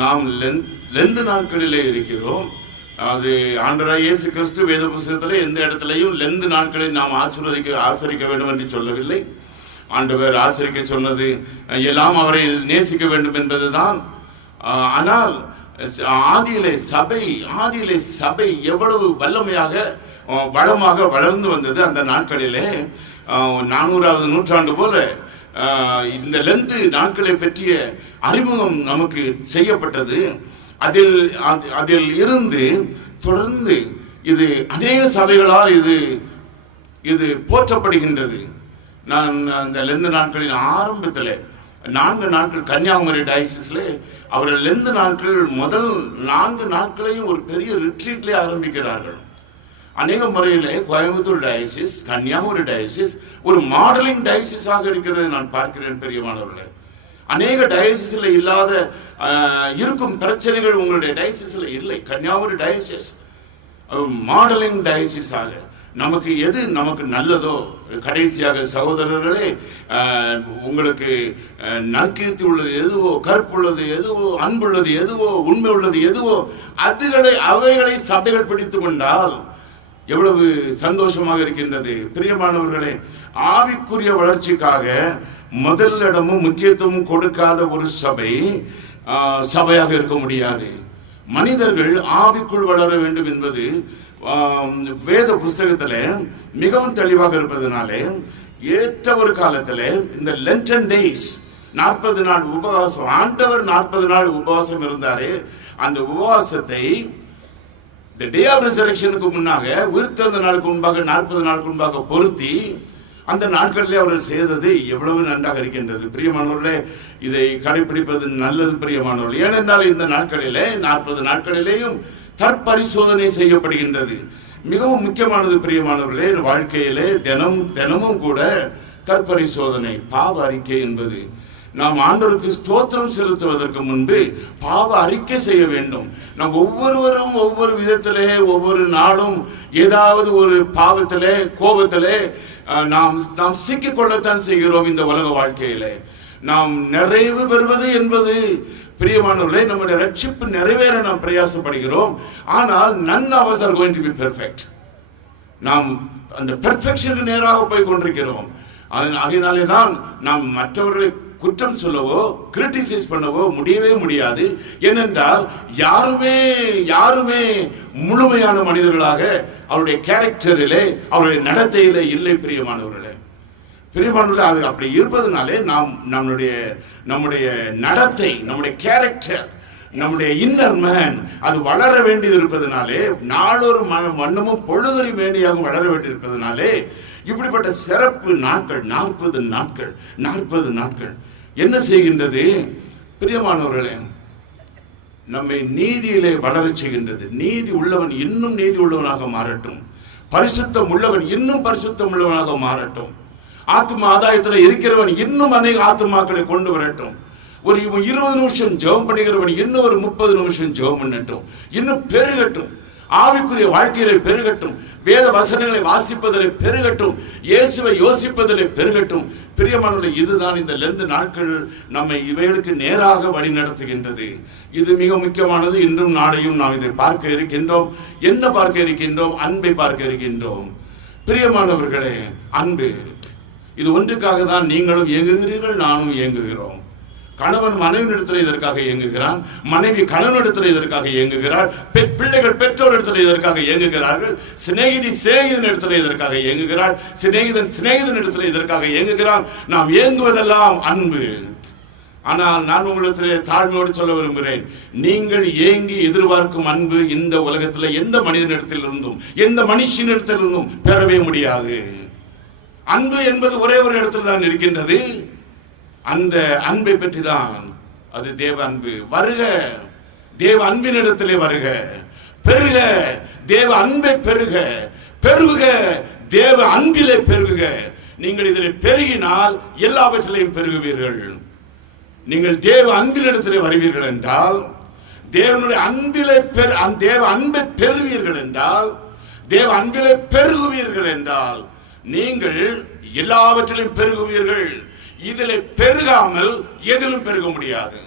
நாம் length Lent நாட்களிலே இருக்கிறோம். அது ஆண்டராய் இயேசு கிறிஸ்து வேத புஸ்தகத்தில் எந்த இடத்துலையும் லெந்து நாட்களை நாம் ஆசிர்வதிக்க ஆசரிக்க வேண்டும் என்று சொல்லவில்லை. ஆண்டவர் ஆசிரிக்க சொன்னது எல்லாம் அவரை நேசிக்க வேண்டும் என்பதுதான். தான் ஆனால் ஆதியிலே சபை ஆதியிலே சபை எவ்வளவு வல்லமையாக வளமாக வளர்ந்து வந்தது அந்த நாட்களிலே. நானூறாவது நூற்றாண்டு போல இந்த லெந்து நாட்களை பற்றிய அறிமுகம் நமக்கு செய்யப்பட்டது. அதில் அது- அதில் இருந்து தொடர்ந்து இது அநேக சபைகளால் இது இது போற்றப்படுகின்றது. நான் அந்த லெந்து நாட்களின் ஆரம்பத்தில் நான்கு நாட்கள் கன்னியாகுமரி டயசிஸில் அவர்கள் லெந்து நாட்கள் முதல் நான்கு நாட்களையும் ஒரு பெரிய ரிட்ரீட்லேயே ஆரம்பிக்கிறார்கள். அநேக முறையில் கோயம்புத்தூர் டயசிஸ் கன்னியாகுமரி டயசிஸ் ஒரு மாடலிங் டயசிஸாக இருக்கிறதை நான் பார்க்கிறேன் பெரியமானவர்களே. அநேக டயசிஸில் இல்லாத இருக்கும் பிரச்சனைகள் உங்களுடைய டயசிஸில் இல்லை. கன்னியாகுமரி டயசிஸ் மாடலிங் டயசிஸாக நமக்கு எது நமக்கு நல்லதோ கடைசியாக சகோதரர்களே உங்களுக்கு ஆஹ், நற்கீர்த்தி உள்ளது எதுவோ கற்புள்ளது எதுவோ அன்புள்ளது எதுவோ உண்மை உள்ளது எதுவோ அதுகளை அவைகளை சபைகள் பிடித்து கொண்டால் எவ்வளவு சந்தோஷமாக இருக்கின்றது. பிரியமானவர்களே ஆவிக்குரிய வளர்ச்சிக்காக முதலிடமும் முக்கியத்துவம் கொடுக்காத ஒரு சபை சபையாக இருக்க முடியாது. மனிதர்கள் ஆவிக்குள் வளர வேண்டும் என்பது வேத புஸ்தகத்தில் மிகவும் தெளிவாக இருப்பதனாலே ஏற்ற ஒரு காலத்தில் இந்த லென்டன் டேஸ் நாற்பது நாள் உபவாசம் ஆண்டவர் நாற்பது நாள் உபவாசம் இருந்தாரே அந்த உபவாசத்தை இந்த டே ஆஃப் ரிசரக்ஷனுக்கு முன்னாக உயிர்த்தெழுந்த நாளுக்கு முன்பாக நாற்பது நாளுக்கு முன்பாக பொருத்தி அந்த நாட்களிலே அவர்கள் செய்தது எவ்வளவு நன்றாக இருக்கின்றது. பிரியமானவர்களே இதை கடைபிடிப்பது நல்லது பிரியமானவர்கள் ஏனென்றால் இந்த நாட்களிலே நாற்பது நாட்களிலேயும் தற்பரிசோதனை செய்யப்படுகின்றது. மிகவும் முக்கியமானது பிரியமானவர்களே வாழ்க்கையிலே தினம் தினமும் கூட தற்பரிசோதனை பாவ அறிக்கை என்பது நாம் ஆண்டோருக்கு ஸ்தோத்திரம் செலுத்துவதற்கு முன்பு பாவ அறிக்கை செய்ய வேண்டும். நாம் ஒவ்வொருவரும் ஒவ்வொரு விதத்திலே ஒவ்வொரு நாளும் ஏதாவது ஒரு பாவத்திலே கோபத்திலே நாம் நாம் சிக்கிக்கொள்ளத்தான் செய்கிறோம் இந்த உலக வாழ்க்கையிலே. நாம் நிறைவு பெறுவது என்பது பிரியமானவர்களே நம்முடைய ரட்சிப்பு நிறைவேற நாம் பிரயாசப்படுகிறோம். ஆனால் none ours are going to be perfect நாம் அந்த பெர்ஃபெக்ஷனுக்கு நேராக போய் கொண்டிருக்கிறோம். அதனாலே தான் நாம் மற்றவர்களை குற்றம் சொல்லவோ கிரிட்டிசைஸ் பண்ணவோ முடியவே முடியாது. ஏனென்றால் யாருமே யாருமே முழுமையான மனிதர்களாக அவருடைய கேரக்டரிலே அவருடைய நடத்தையிலே இல்லை பிரியமானவர்களே. பிரியமானவர்களே அது அப்படி இருப்பதனாலே நாம் நம்முடைய நம்முடைய நடத்தை நம்முடைய கேரக்டர் நம்முடைய இன்னர் மேன் அது வளர வேண்டியது இருப்பதனாலே நாளொரு மன வண்ணமும் பொழுதறி மேனியாகவும் வளர வேண்டியிருப்பதனாலே இப்படிப்பட்ட சிறப்பு நாட்கள் நாற்பது நாட்கள் நாற்பது நாட்கள் என்ன செய்கின்றது? பிரியமானவர்களே நம்மை நீதியிலே வளரச் செய்கின்றது. நீதி உள்ளவன் இன்னும் நீதி உள்ளவனாக மாறட்டும். பரிசுத்தம் உள்ளவன் இன்னும் பரிசுத்தம் உள்ளவனாக மாறட்டும். ஆத்ம ஆதாயத்தில் இருக்கிறவன் இன்னும் அநேக ஆத்மாக்களை கொண்டு வரட்டும். ஒரு இவன் இருபது நிமிஷம் ஜெபம் பண்ணுகிறவன் இன்னும் ஒரு முப்பது நிமிஷம் ஜெபம் பண்ணட்டும். இன்னும் பெருகட்டும். ஆவிக்குரிய வாழ்க்கையிலே பெருகட்டும். வேத வசனங்களை வாசிப்பதிலே பெருகட்டும். இயேசுவை யோசிப்பதிலே பெருகட்டும். பிரியமான இதுதான் இந்த லெந்து நாட்கள் நம்மை இவைகளுக்கு நேராக வழி நடத்துகின்றது. இது மிக முக்கியமானது. இன்றும் நாளையும் நாம் இதை பார்க்க இருக்கின்றோம். என்ன பார்க்க இருக்கின்றோம்? அன்பை பார்க்க இருக்கின்றோம். பிரியமானவர்களே அன்பு. இது ஒன்றுக்காக தான் நீங்களும் இயங்குகிறீர்கள் நானும் இயங்குகிறோம். கணவன் மனைவியிடத்தில் இதற்காக இயங்குகிறான் மனைவி கணவனிடத்தில் இதற்காக இயங்குகிறாள் பெ- பிள்ளைகள் பெற்றோரிடத்தில் இதற்காக இயங்குகிறார்கள் சிநேகிதி சிநேகிதன் இடத்துல இதற்காக இயங்குகிறாள் சிநேகிதன் சிநேகிதன் இடத்துல இதற்காக இயங்குகிறான். நாம் இயங்குவதெல்லாம் அன்பு. ஆனால் நான் உங்களிடத்திலே தாழ்மையோடு சொல்ல விரும்புகிறேன் நீங்கள் ஏங்கி எதிர்பார்க்கும் அன்பு இந்த உலகத்தில் எந்த மனிதனிடத்தில் இருந்தும் எந்த மனுஷனிடத்தில் இருந்தும் பெறவே முடியாது. அன்பு என்பது ஒரே ஒரு இடத்துல தான் இருக்கின்றது. அந்த அன்பை பற்றி தான் அது தேவ அன்பு. வருக தேவ அன்பினிடத்திலே வருக. பெருக தேவ அன்பை பெருக. பெருக தேவ அன்பிலே பெருகுக நீங்கள் இதில் பெருகினால் எல்லாவற்றிலையும் பெருகுவீர்கள். நீங்கள் தேவ அன்பினிடத்திலே வருவீர்கள் என்றால் தேவனுடைய அன்பிலே பெரு அந்த தேவ அன்பை பெறுவீர்கள் என்றால் தேவ அன்பிலே பெருகுவீர்கள் என்றால் நீங்கள் எல்லாவற்றிலும் பெருகுவீர்கள். இதில் பெருகாமல் எதிலும் பெருக முடியாது.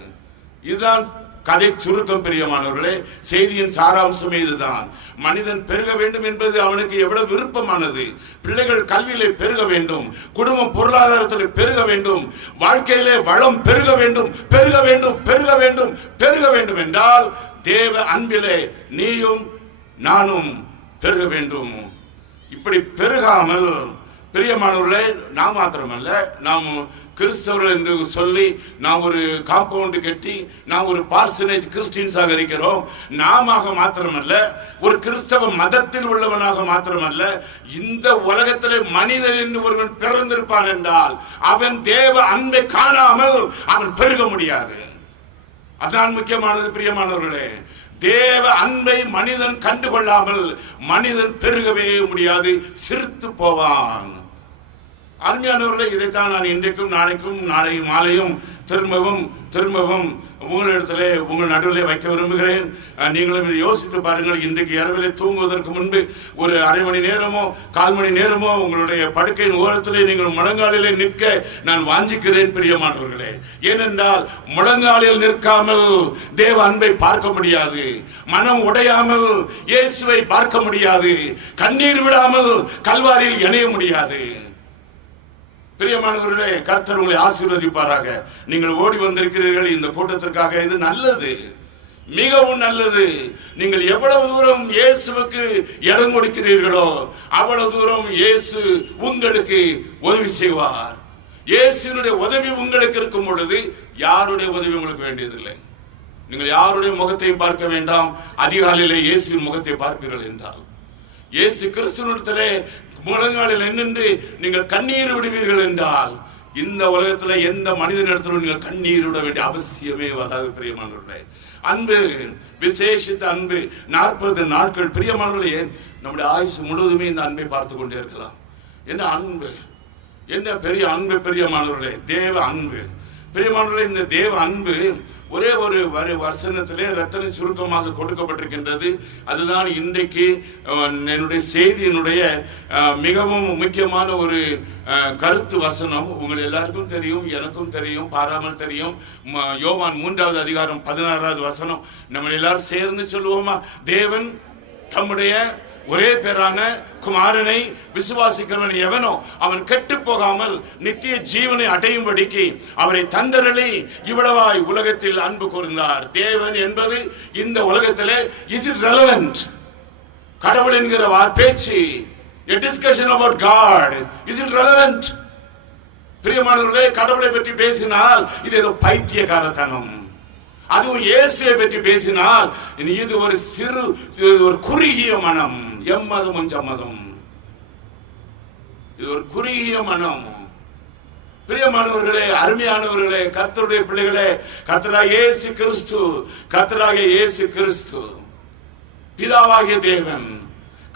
இதுதான் கதை சுருக்கம் பிரியமானவர்களே. செய்தியின் சாராம்சம் இதுதான். மனிதன் பெருக வேண்டும் என்பது அவனுக்கு எவ்வளவு விருப்பமானது. பிள்ளைகள் கல்வியிலே பெருக வேண்டும். குடும்பம் பொருளாதாரத்தில் பெருக வேண்டும். வாழ்க்கையிலே வளம் பெருக வேண்டும். பெருக வேண்டும். பெருக வேண்டும். பெருக வேண்டும் என்றால் தேவ அன்பிலே நீயும் நானும் பெருக வேண்டும். இப்படி பெருகாமல் பிரியமானவர்களே நாம் மாத்திரமல்ல நாம் கிறிஸ்தவர்கள் என்று சொல்லி நாம் ஒரு காம்பவுண்டு கட்டி நாம் ஒரு பார்சனேஜ் கிறிஸ்டின்ஸாக இருக்கிறோம். நாம மாத்திரமல்ல ஒரு கிறிஸ்தவ மதத்தில் உள்ளவனாக மாத்திரமல்ல இந்த உலகத்திலே மனிதன் என்று ஒருவன் பிறந்திருப்பான் என்றால் அவன் தேவ அன்பை காணாமல் அவன் பெருக முடியாது. அதான் முக்கியமானது பிரியமானவர்களே. தேவ அன்பை மனிதன் கண்டுகொள்ளாமல் மனிதன் பெருகவே முடியாது சிரித்து போவான். அருமையானவர்களை இதைத்தான் நான் இன்றைக்கும் நாளைக்கும் நாளை மாலையும் திரும்பவும் திரும்பவும் உங்களிடத்துல உங்கள் நடுவில் வைக்க விரும்புகிறேன். நீங்களும் இதை யோசித்து பாருங்கள். இன்றைக்கு இரவிலே தூங்குவதற்கு முன்பு ஒரு அரை மணி நேரமோ கால் மணி நேரமோ உங்களுடைய படுக்கையின் ஓரத்திலே நீங்கள் முழங்காலிலே நிற்க நான் வாஞ்சிக்கிறேன் பிரியமானவர்களே. ஏனென்றால் முழங்காலில் நிற்காமல் தேவ அன்பை பார்க்க முடியாது. மனம் உடையாமல் இயேசுவை பார்க்க முடியாது. கண்ணீர் விடாமல் கல்வாரியில் இணைய முடியாது. பிரியமானவர்களே கர்த்தர் உங்களை ஆசீர்வதிப்பாராக. நீங்கள் ஓடி வந்திருக்கிறீர்கள் இந்த கூட்டத்திற்காக. இது நல்லது. மிகவும் நல்லது. நீங்கள் எவ்வளவு தூரம் இயேசுவுக்கு இடம் கொடுக்கிறீர்களோ அவ்வளவு தூரம் இயேசு உங்களுக்கு உதவி செய்வார். இயேசுனுடைய உதவி உங்களுக்கு இருக்கும் பொழுது யாருடைய உதவி உங்களுக்கு வேண்டியதில்லை? நீங்கள் யாருடைய முகத்தையும் பார்க்க வேண்டாம். அதிகாலையிலே இயேசுவின் முகத்தை பார்ப்பீர்கள் என்றால். இயேசு கிறிஸ்துவனிடத்திலே முழங்காலில் நின்று நீங்கள் கண்ணீர் விடுவீர்கள் என்றால் இந்த உலகத்துல எந்த மனிதனிடத்திலும் நீங்கள் கண்ணீர் விட வேண்டிய அவசியமே வராது பிரியமானவர்களே. அன்பு விசேஷித்த அன்பு நாற்பது நாட்கள். பிரியமானவர்களே நம்முடைய ஆயுசு முழுவதுமே இந்த அன்பை பார்த்து கொண்டே இருக்கலாம். என்ன அன்பு? என்ன பெரிய அன்பு பிரியமானவர்களே? தேவ அன்பு. பிரியமானவர்களே இந்த தேவ அன்பு ஒரே ஒரு வரி வசனத்திலே ரத்தன சுருக்கமாக கொடுக்கப்பட்டிருக்கின்றது. அதுதான் இன்றைக்கு என்னுடைய செய்தியினுடைய மிகவும் முக்கியமான ஒரு கருத்து வசனம். உங்கள் எல்லாருக்கும் தெரியும் எனக்கும் தெரியும் பாராமல் தெரியும். ம- யோவான் மூன்றாவது அதிகாரம் பதினாறாவது வசனம். நம்ம எல்லாரும் சேர்ந்து சொல்லுவோமா? தேவன் தம்முடைய ஒரே பேரான குமாரனை விசுவாசிக்கிறவன் எவனோ அவன் கெட்டு போகாமல் நித்திய ஜீவனை அடையும்படிக்கு அவரை தந்தரளி இவ்வளவாய் உலகத்தில் அன்பு கூர்ந்தார். தேவன் என்பது இந்த உலகத்திலே இஸ் இட் ரெலவென்ட் கடவுள் என்கிற வார் பேச்சு a discussion about God is it relevant? பிரியமானவர்களே கடவுளை பற்றி பேசினால் இது ஏதோ பைத்தியக்காரத்தனம். அதுவும் இயேசுவை பற்றி பேசினால் இது ஒரு சிறு ஒரு குறுகிய மனம். எம்மதமும் சம்மதம் இது ஒரு குறுகிய மனம். பிரியமானவர்களே அருமையானவர்களே கர்த்தருடைய பிள்ளைகளே கர்த்தராக இயேசு கிறிஸ்து கர்த்தராக இயேசு கிறிஸ்து. பிதாவாகிய தேவன்.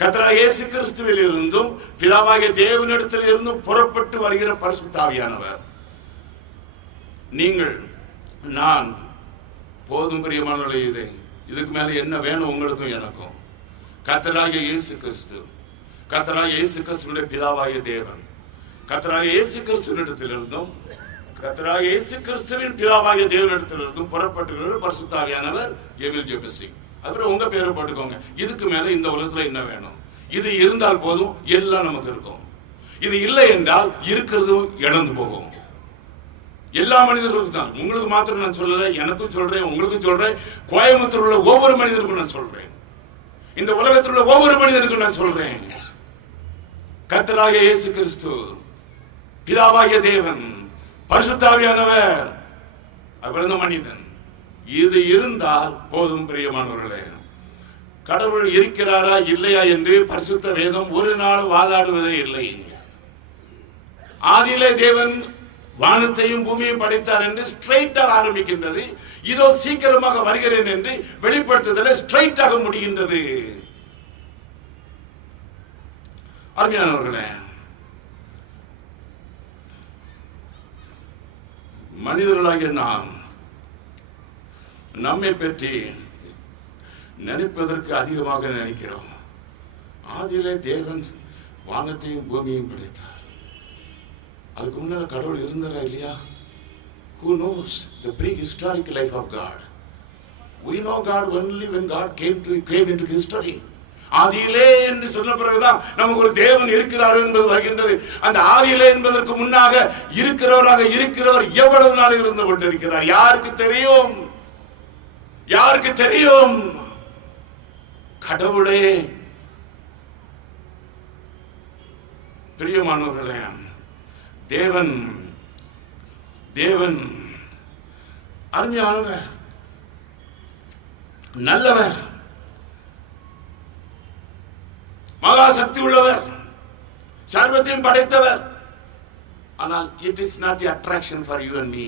கர்த்தராக இயேசு கிறிஸ்துவில் இருந்தும் பிதாவாகிய தேவனிடத்தில் இருந்தும் புறப்பட்டு வருகிற பரிசுத்தாவியானவர் நீங்கள் நான் போதும் பிரியமானவர்களே இது இதுக்கு மேலே என்ன வேணும் உங்களுக்கும் எனக்கும்? கத்தராகிய இயேசு கிறிஸ்து. கர்த்தராகிய இயேசு கிறிஸ்துடைய பிதாவாகிய தேவன். கர்த்தராகிய இயேசு கிறிஸ்துவனிடத்திலிருந்தும் கர்த்தராகிய இயேசு கிறிஸ்துவின் பிதாவாகிய தேவனிடத்திலிருந்தும் புறப்பட்டுகிற பரிசுத்தாவியானவர் எமில் ஜெபசிங் அப்புறம் உங்க பேரை போட்டுக்கோங்க. இதுக்கு மேல இந்த உலகத்துல என்ன வேணும்? இது இருந்தால் போதும் எல்லாம் நமக்கு இருக்கும். இது இல்லை என்றால் இருக்கிறதும் இழந்து போகும். எல்லா மனிதர்களுக்கும் தான். உங்களுக்கு மாத்திரம் நான் சொல்லலை எனக்கும் சொல்றேன் உங்களுக்கும் சொல்றேன். கோயம்புத்தூர் உள்ள ஒவ்வொரு மனிதருக்கும் நான் சொல்றேன். இந்த உலகத்தில் உள்ள ஒவ்வொரு மனிதருக்கும் நான் சொல்றேன். கத்தராக இயேசு கிறிஸ்து பிதாவாகிய தேவன் பரிசுத்தாவியானவர் அப்பிறந்த மனிதன். இது இருந்தால் போதும் பிரியமானவர்களே. கடவுள் இருக்கிறாரா இல்லையா என்று பரிசுத்த வேதம் ஒரு நாள் வாதாடுவதே இல்லை. ஆதியிலே தேவன் வானத்தையும் பூமியையும் படைத்தார் என்று ஸ்ட்ரைட்டாக ஆரம்பிக்கின்றது. இதோ சீக்கிரமாக வருகிறேன் என்று வெளிப்படுத்துதல ஸ்ட்ரைட்டாக முடிகின்றது. அருமையானவர்களே மனிதர்களாகிய நாம் நம்மை பற்றி நினைப்பதற்கு அதிகமாக நினைக்கிறோம். ஆதியிலே தேவன் வானத்தையும் பூமியையும் படைத்தார். அதுக்கு முன்னால் கடவுள் இருந்தாரா இல்லையா? Who knows the prehistoric life of God we know only only when God came to came into history ஆதியிலே என்று சொன்ன பிறகுதான் நமக்கு ஒரு தேவன் இருக்கிறார் என்பது வருகின்றது. அந்த ஆதியிலே என்பதற்கு முன்னாக இருக்கிறவராக இருக்கிறவர் எவ்வளவு நாள் இருந்து கொண்டிருக்கிறார்? யாருக்கு தெரியும்? யாருக்கு தெரியும்? கடவுளே. பிரியமானவர்களே தேவன் தேவன் அருமையானவர் நல்லவர் மகா சக்தி உள்ளவர் சர்வத்தையும் படைத்தவர். ஆனால் it is not the attraction for you and me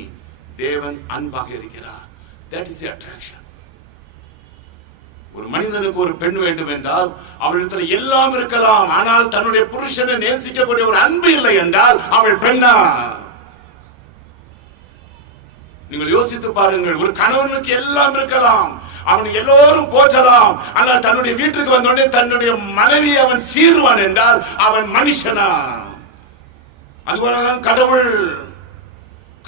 தேவன் அன்பாக இருக்கிறார். தட் இஸ் தி அட்ராக்ஷன் ஒரு மனிதனுக்கு ஒரு பெண் வேண்டும் என்றால் அவளிடத்தில் எல்லாம் இருக்கலாம். ஆனால் தன்னுடைய புருஷனை நேசிக்கக்கூடிய ஒரு அன்பு இல்லை என்றால் அவள் பெண்ணா? நீங்கள் யோசித்து பாருங்கள் ஒரு கணவனுக்கு எல்லாம் இருக்கலாம். அவன் எல்லோரும் போற்றலாம். ஆனால் தன்னுடைய வீட்டுக்கு வந்தோடனே தன்னுடைய மனைவி அவன் சீருவான் என்றால் அவன் மனுஷனா? அதுபோலதான் கடவுள்.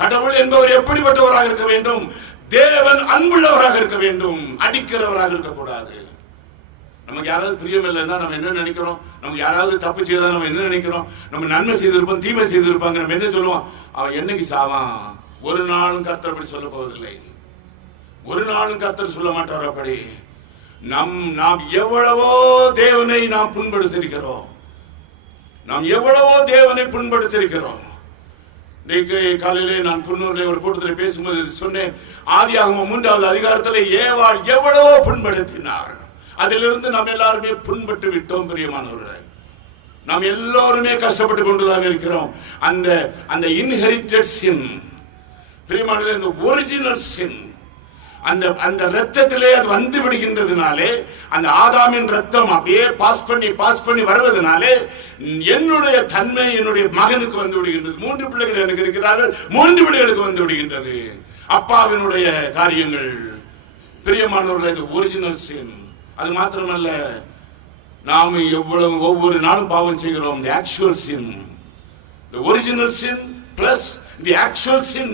கடவுள் என்பவர் எப்படிப்பட்டவராக இருக்க வேண்டும்? தேவன் அன்புள்ளவராக இருக்க வேண்டும் அடிக்கிறவராக இருக்கக்கூடாது. நமக்கு யாராவது பிரியம் இல்லைன்னா நம்ம என்ன நினைக்கிறோம்? நமக்கு யாராவது தப்பு செய்தா நம்ம என்ன நினைக்கிறோம்? நம்ம நன்மை செய்திருப்போம் தீமை செய்திருப்பாங்க நம்ம என்ன சொல்லுவோம்? அவன் என்னைக்கு சாவான்? ஒரு நாளும் கர்த்தர் அப்படி சொல்ல போவதில்லை. ஒரு நாளும் கர்த்தர் சொல்ல மாட்டார் அப்படி. நம் நாம் எவ்வளவோ தேவனை நாம் புண்படுத்திருக்கிறோம் நாம் எவ்வளவோ தேவனை புண்படுத்திருக்கிறோம் நேற்று காலையிலே நான் குன்னூரில் ஒரு கூட்டத்தில் பேசும்போது சொன்னேன் சொன்னேன். ஆதியாகமம் மூன்றாவது அதிகாரத்தில் ஏவாள் எவ்வளவோ புண்படுத்தினார். அதிலிருந்து நாம் எல்லாருமே புண்பட்டு விட்டோம் பிரியமானவர்களே. நாம் எல்லோருமே கஷ்டப்பட்டு கொண்டுதான் இருக்கிறோம். அந்த அந்த இன்ஹெரிட்டட் சின் பிரியமானவர்களே இந்த ஒரிஜினல் சின் அந்த அந்த ரத்தத்திலே அது வந்து விடுகின்றதுனாலே அந்த ஆதாமின் ரத்தம் அப்படியே பாஸ் பண்ணி பாஸ் பண்ணி வருவதனாலே என்னுடைய தன்மை என்னுடைய மகனுக்கு வந்து விடுகின்றது. மூன்று பிள்ளைகள் எனக்கு இருக்கிறார்கள் மூன்று பிள்ளைகளுக்கு வந்து விடுகின்றது. அப்பாவினுடைய காரியங்கள். பிரியமானவர்கள் இது ஒரிஜினல் சீன் அது மாத்திரமல்ல நாம் எவ்வளவு ஒவ்வொரு நாளும் பாவம் செய்கிறோம். The actual sin the original sin plus the actual sin.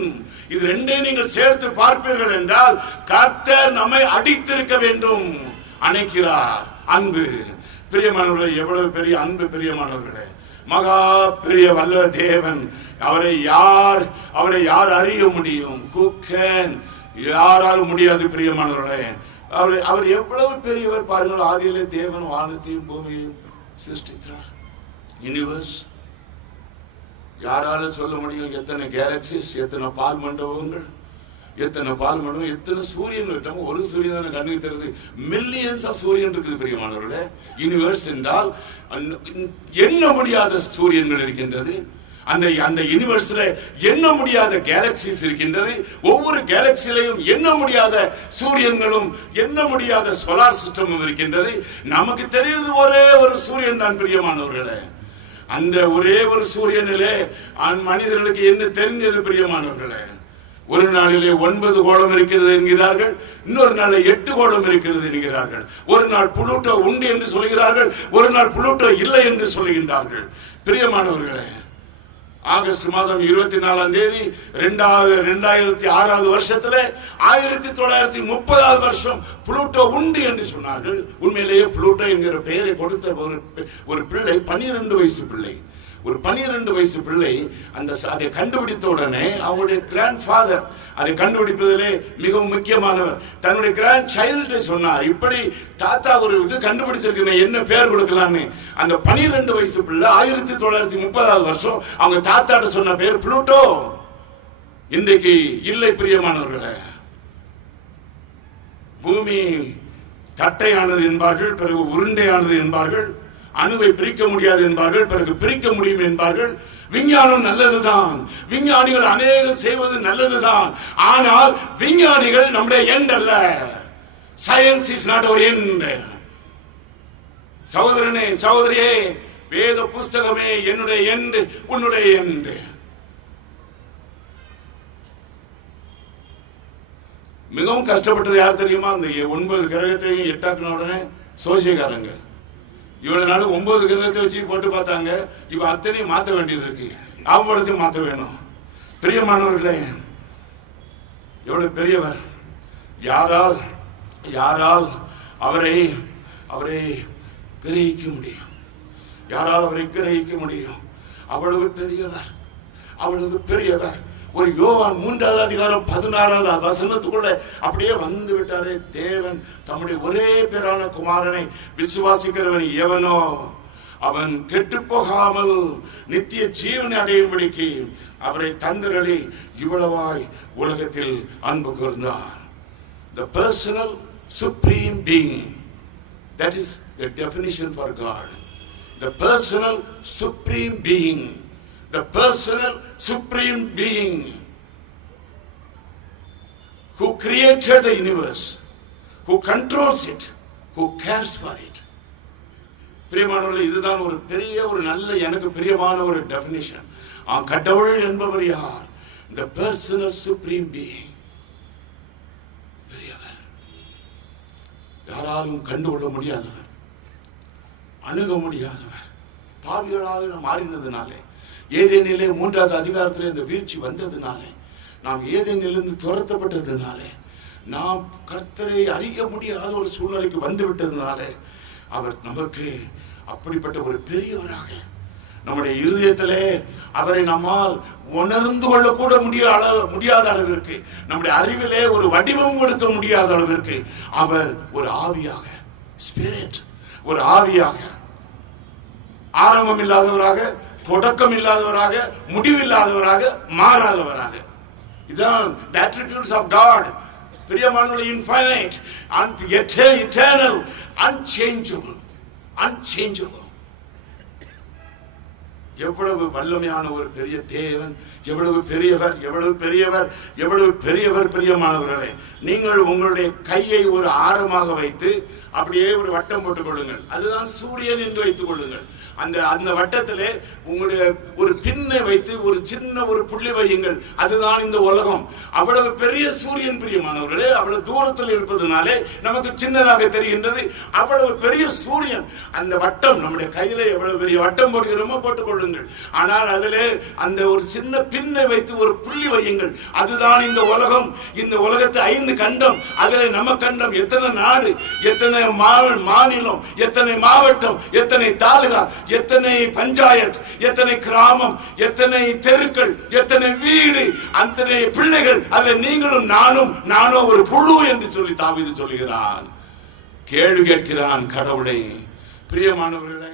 இது ரெண்டையும் நீங்கள் சேர்த்து பார்ப்பீர்கள் என்றால் கர்த்தர் நம்மை அடித்திருக்க வேண்டும். அணைக்கிறார். அன்பு. பிரியமானவர்களே எவ்வளவு பெரிய அன்பு பிரியமானவர்களே. மகா பெரிய வல்ல தேவன். அவரை யார் அவரை யார் அறிய முடியும்? Who யாராலும் முடியாது பிரியமானவர்களே. அவர் அவர் எவ்வளவு பெரியவர் பாருங்கள். ஆதியிலே தேவன் வானத்தையும் பூமியையும் சிருஷ்டித்தார். யூனிவர்ஸ் யாரால சொல்ல முடியும் எத்தனை கேலக்சிஸ் எத்தனை பால் மண்டபங்கள் எத்தனை பால் மண்டபம் எத்தனை சூரியன் விட்டாங்க ஒரு சூரியன் தானே கண்ணுக்கு தெரியுது. மில்லியன்ஸ் ஆஃப் சூரியன் இருக்குது பிரியமானவர்களே யூனிவர்ஸ் என்றால் எண்ண முடியாத சூரியன்கள் இருக்கின்றது. அந்த அந்த யூனிவர்ஸ்ல எண்ண முடியாத கேலக்சிஸ் இருக்கின்றது. ஒவ்வொரு கேலக்சிலையும் எண்ண முடியாத சூரியன்களும் எண்ண முடியாத சோலார் சிஸ்டமும் இருக்கின்றது. நமக்கு தெரியுது ஒரே ஒரு சூரியன் தான் பிரியமானவர்களே அந்த ஒரே ஒரு சூரியனிலே மனிதர்களுக்கு என்ன தெரிஞ்சது பிரியமானவர்களே? ஒரு நாளிலே ஒன்பது கோலம் இருக்கிறது என்கிறார்கள் இன்னொரு நாளில் எட்டு கோலம் இருக்கிறது என்கிறார்கள். ஒரு நாள் புளூட்டோ உண்டு என்று சொல்கிறார்கள் ஒரு நாள் புளூட்டோ இல்லை என்று சொல்லுகின்றார்கள். பிரியமானவர்களே ஆகஸ்ட் மாதம் இருபத்தி நாலாம் தேதி ரெண்டாவது ரெண்டாயிரத்தி ஆறாவது வருஷத்துல ஆயிரத்தி தொள்ளாயிரத்தி முப்பதாவது வருஷம் புளூட்டோ உண்டு என்று சொன்னார்கள். உண்மையிலேயே புளூட்டோ என்கிற பெயரை கொடுத்த ஒரு ஒரு பிள்ளை பன்னிரெண்டு வயசு பிள்ளை. ஒரு பன்னிரண்டு வயசு பிள்ளை அந்த அதை கண்டுபிடித்த உடனே அவங்களுடைய கிராண்ட் ஃபாதர் அதை கண்டுபிடிப்பதிலே மிகவும் முக்கியமானவர். தன்னுடைய கிராண்ட் சைல்டு சொன்னார் இப்படி தாத்தா ஒரு இது கண்டுபிடிச்சிருக்கேன் என்ன பேர் கொடுக்கலான்னு? அந்த பனிரெண்டு வயசு பிள்ளை ஆயிரத்தி தொள்ளாயிரத்தி முப்பதாவது வருஷம் அவங்க தாத்தாட்ட சொன்ன பேர் புளூட்டோ. இன்றைக்கு இல்லை பிரியமானவர்களே. பூமி தட்டையானது என்பார்கள் பிறகு உருண்டையானது என்பார்கள். அணுவை பிரிக்க முடியாது என்பார்கள் பிறகு பிரிக்க முடியும் என்பார்கள். விஞ்ஞானம் நல்லதுதான். விஞ்ஞானிகள் அநேகம் செய்வது நல்லதுதான். ஆனால் விஞ்ஞானிகள் நம்முடைய எண்ட் அல்ல. சயின்ஸ் இஸ் நாட் ஒரு எண்ட் சகோதரனே சகோதரியே வேத புஸ்தகமே என்னுடைய எண்டு உன்னுடைய எண்டு மிகவும் கஷ்டப்பட்டது யார் தெரியுமா? அந்த ஒன்பது கிரகத்தையும் எட்டாக்குன உடனே சோசியக்காரங்க. இவ்வளவு நாள் ஒன்பது கிரகத்தை வச்சு போட்டு பார்த்தாங்க. இவ அத்தனையும் மாத்த வேண்டியது இருக்கு. அவ்வளத்தையும் மாத்த வேணும். பிரியமானவர்களே எவ்வளவு பெரியவர். யாரால் யாரால் அவரை அவரை கிரகிக்க முடியும்? யாரால் அவரை கிரகிக்க முடியும்? அவ்வளவு பெரியவர். அவ்வளவு பெரியவர். ஒரு யோவான் மூன்றாவது அதிகாரம் பதினாறாவது வசனத்துக்குள்ள அப்படியே வந்து விட்டாரே தேவன் தம்முடைய ஒரே பேரான குமாரனை விசுவாசிக்கிறவன் எவனோ? அவன் கெட்டு போகாமல் நித்திய ஜீவனை அடையும்படிக்கு அவரை தந்தரளி இவ்வளவாய் உலகத்தில் அன்பு கூர்ந்தார். The personal supreme being that is the definition for God the personal supreme being the personal supreme being who created the universe who controls it who cares for it. பிரியமானவர்கள் இதுதான் ஒரு பெரிய ஒரு நல்ல எனக்கு பிரியமான ஒரு டெபினிஷன் கடவுள் என்பவர் யார்? த personal சுப்ரீம் பீயிங் பெரியவர். யாராலும் கண்டுகொள்ள முடியாதவர். அணுக முடியாதவர். பாவிகளாக மாறினதுனாலே ஏதேனிலே மூன்றாவது அதிகாரத்தில் இந்த வீழ்ச்சி வந்ததுனாலே நாம் ஏதேனிலிருந்து துரத்தப்பட்டதுனாலே நாம் கர்த்தரை அறிய முடியாத ஒரு சூழ்நிலைக்கு வந்து விட்டதுனாலே அவர் நமக்கு அப்படிப்பட்ட ஒரு பெரியவராக நம்முடைய இருதயத்திலே அவரை நம்மால் உணர்ந்து கொள்ளக்கூட முடியாத அளவு முடியாத அளவிற்கு நம்முடைய அறிவிலே ஒரு வடிவம் கொடுக்க முடியாத அளவிற்கு அவர் ஒரு ஆவியாக ஸ்பிரிட் ஒரு ஆவியாக ஆரம்பம் இல்லாதவராக தொடக்கம் இல்லாதவராக முடிவில்லாதவராக மாறாதவராக. இதான் the ஆஃப் of God. பிரியமானவர்களே அன் and eternal அன்சேஞ்சபிள் unchangeable. எவ்வளவு வல்லமையான ஒரு பெரிய தேவன் எவ்வளவு பெரியவர் எவ்வளவு பெரியவர் எவ்வளவு பெரியவர் பிரியமானவர்களே. நீங்கள் உங்களுடைய கையை ஒரு ஆரமாக வைத்து அப்படியே ஒரு வட்டம் போட்டுக் கொள்ளுங்கள். அதுதான் சூரியன் என்று வைத்துக் கொள்ளுங்கள். அந்த அந்த வட்டத்திலே உங்களுடைய ஒரு பின்னை வைத்து ஒரு சின்ன ஒரு புள்ளி வையுங்கள். அதுதான் இந்த உலகம். அவ்வளவு பெரிய சூரியன் பிரியமானவர்களே அவ்வளவு தூரத்தில் இருப்பதனாலே நமக்கு சின்னதாக தெரிகின்றது. அவ்வளவு பெரிய சூரியன் அந்த வட்டம் நம்முடைய கையில எவ்வளவு பெரிய வட்டம் போடுகிறோமோ போட்டுக் கொள்ளுங்கள். ஆனால் அதிலே அந்த ஒரு சின்ன பின்னை வைத்து ஒரு புள்ளி வையுங்கள். அதுதான் இந்த உலகம். இந்த உலகத்தை ஐந்து கண்டம். அதிலே நம்ம கண்டம் எத்தனை நாடு எத்தனை மா- மாநிலம் எத்தனை மாவட்டம் எத்தனை தாலுகா எத்தனை பஞ்சாயத் எத்தனை கிராமம் எத்தனை தெருக்கள் எத்தனை வீடு அத்தனை பிள்ளைகள் அதுல நீங்களும் நானும் நானோ ஒரு புழு என்று சொல்லி தாவீது சொல்லுகிறான். கேள்வி கேட்கிறான் கடவுளை. பிரியமானவர்களே